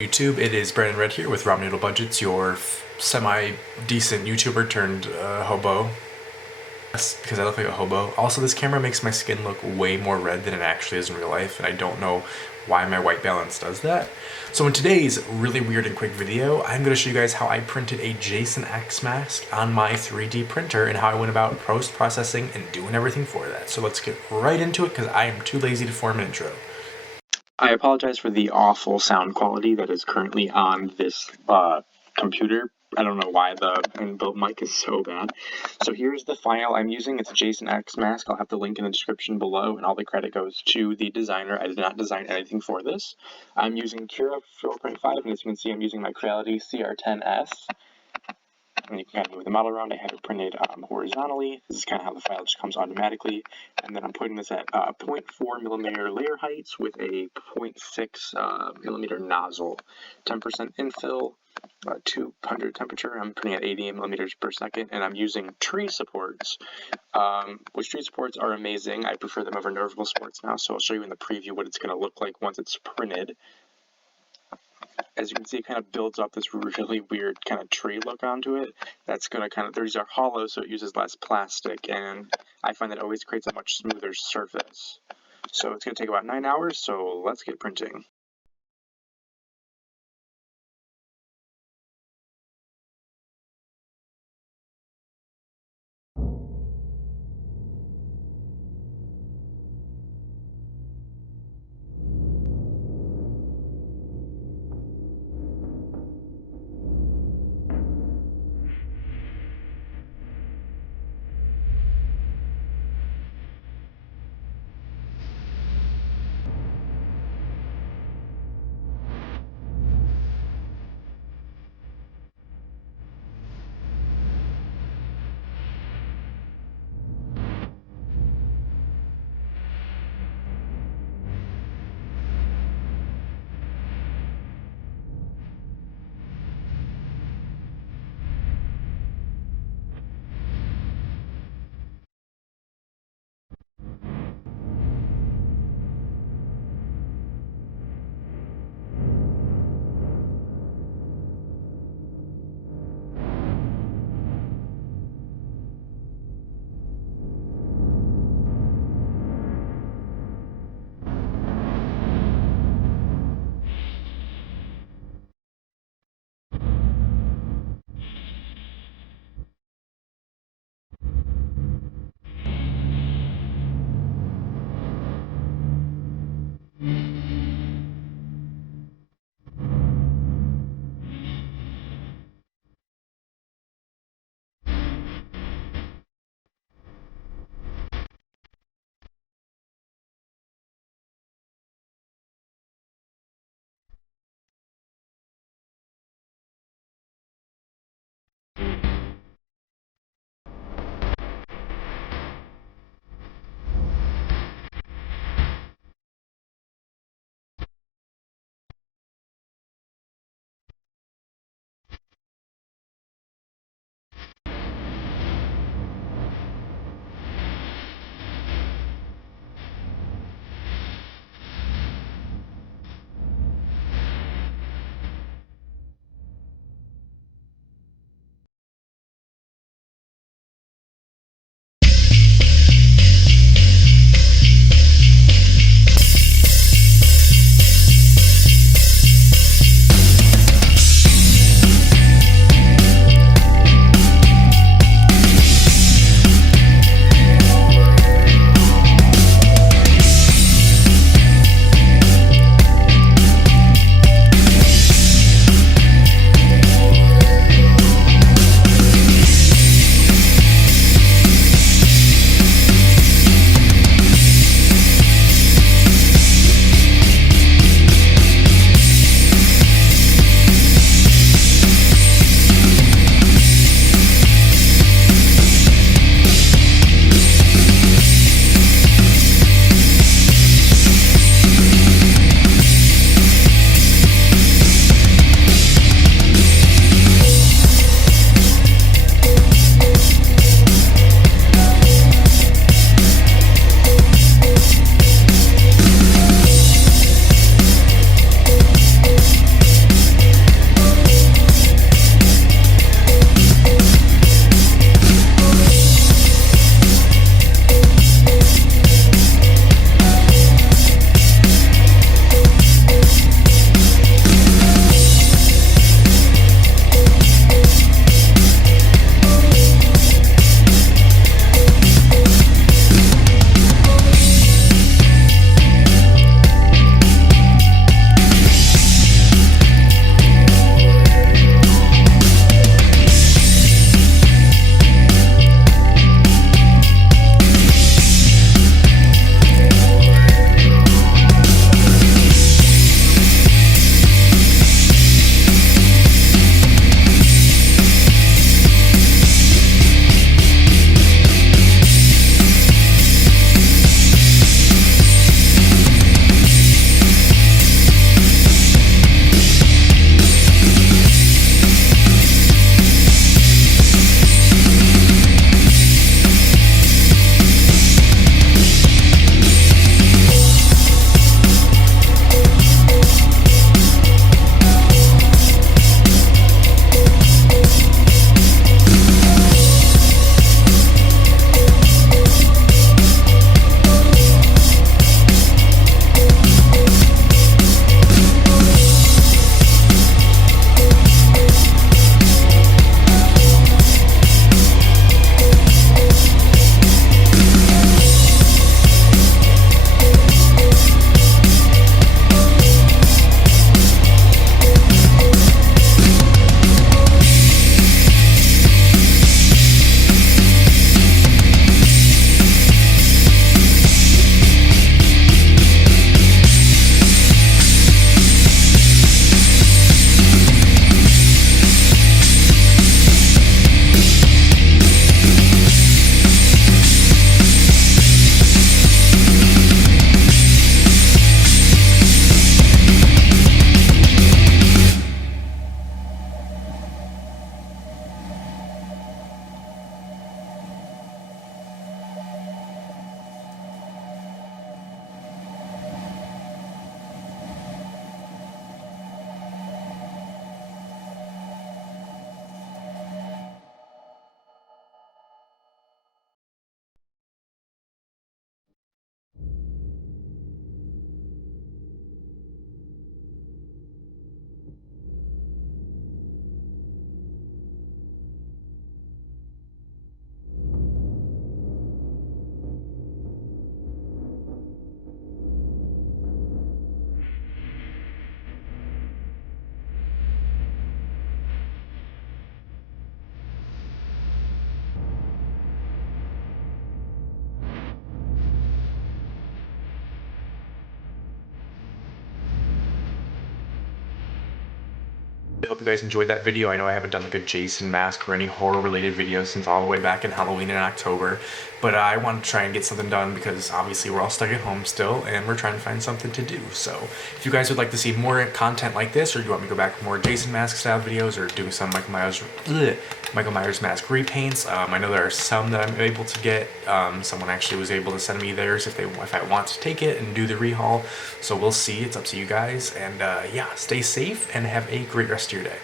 YouTube, it is Brandon Red here with Ramen Noodle Budgets, your semi-decent YouTuber turned hobo. Because I look like a hobo. Also, this camera makes my skin look way more red than it actually is in real life, and I don't know why my white balance does that. So in today's really weird and quick video, I'm going to show you guys how I printed a Jason X mask on my 3D printer and how I went about post-processing and doing everything for that. So let's get right into it because I am too lazy to form an intro. I apologize for the awful sound quality that is currently on this computer. I don't know why the inbuilt mic is so bad. So here's the file I'm using. It's a Jason X mask. I'll have the link in the description below, and all the credit goes to the designer. I did not design anything for this. I'm using Cura 4.5, and as you can see, I'm using my Creality CR10S. And you can kind of move the model around. I have it printed horizontally. This is kind of how the file just comes automatically. And then I'm putting this at 0.4 millimeter layer heights with a 0.6 millimeter nozzle. 10% infill, 200 temperature. I'm putting at 80 millimeters per second. And I'm using tree supports, which tree supports are amazing. I prefer them over nervable supports now. So I'll show you in the preview what it's going to look like once it's printed. As you can see, it kind of builds up this really weird kind of tree look onto it. That's going to kind of, these are hollow, so it uses less plastic, and I find that it always creates a much smoother surface. So it's going to take about 9 hours, so let's get printing. I hope you guys enjoyed that video. I know I haven't done like a Jason mask or any horror related videos since all the way back in Halloween in October, but I want to try and get something done because obviously we're all stuck at home still and we're trying to find something to do. So if you guys would like to see more content like this, or you want me to go back to more Jason mask style videos or do some Michael Myers mask repaints, I know there are some that I'm able to get. Someone actually was able to send me theirs if I want to take it and do the rehaul. So we'll see. It's up to you guys. And yeah, stay safe and have a great rest of your day.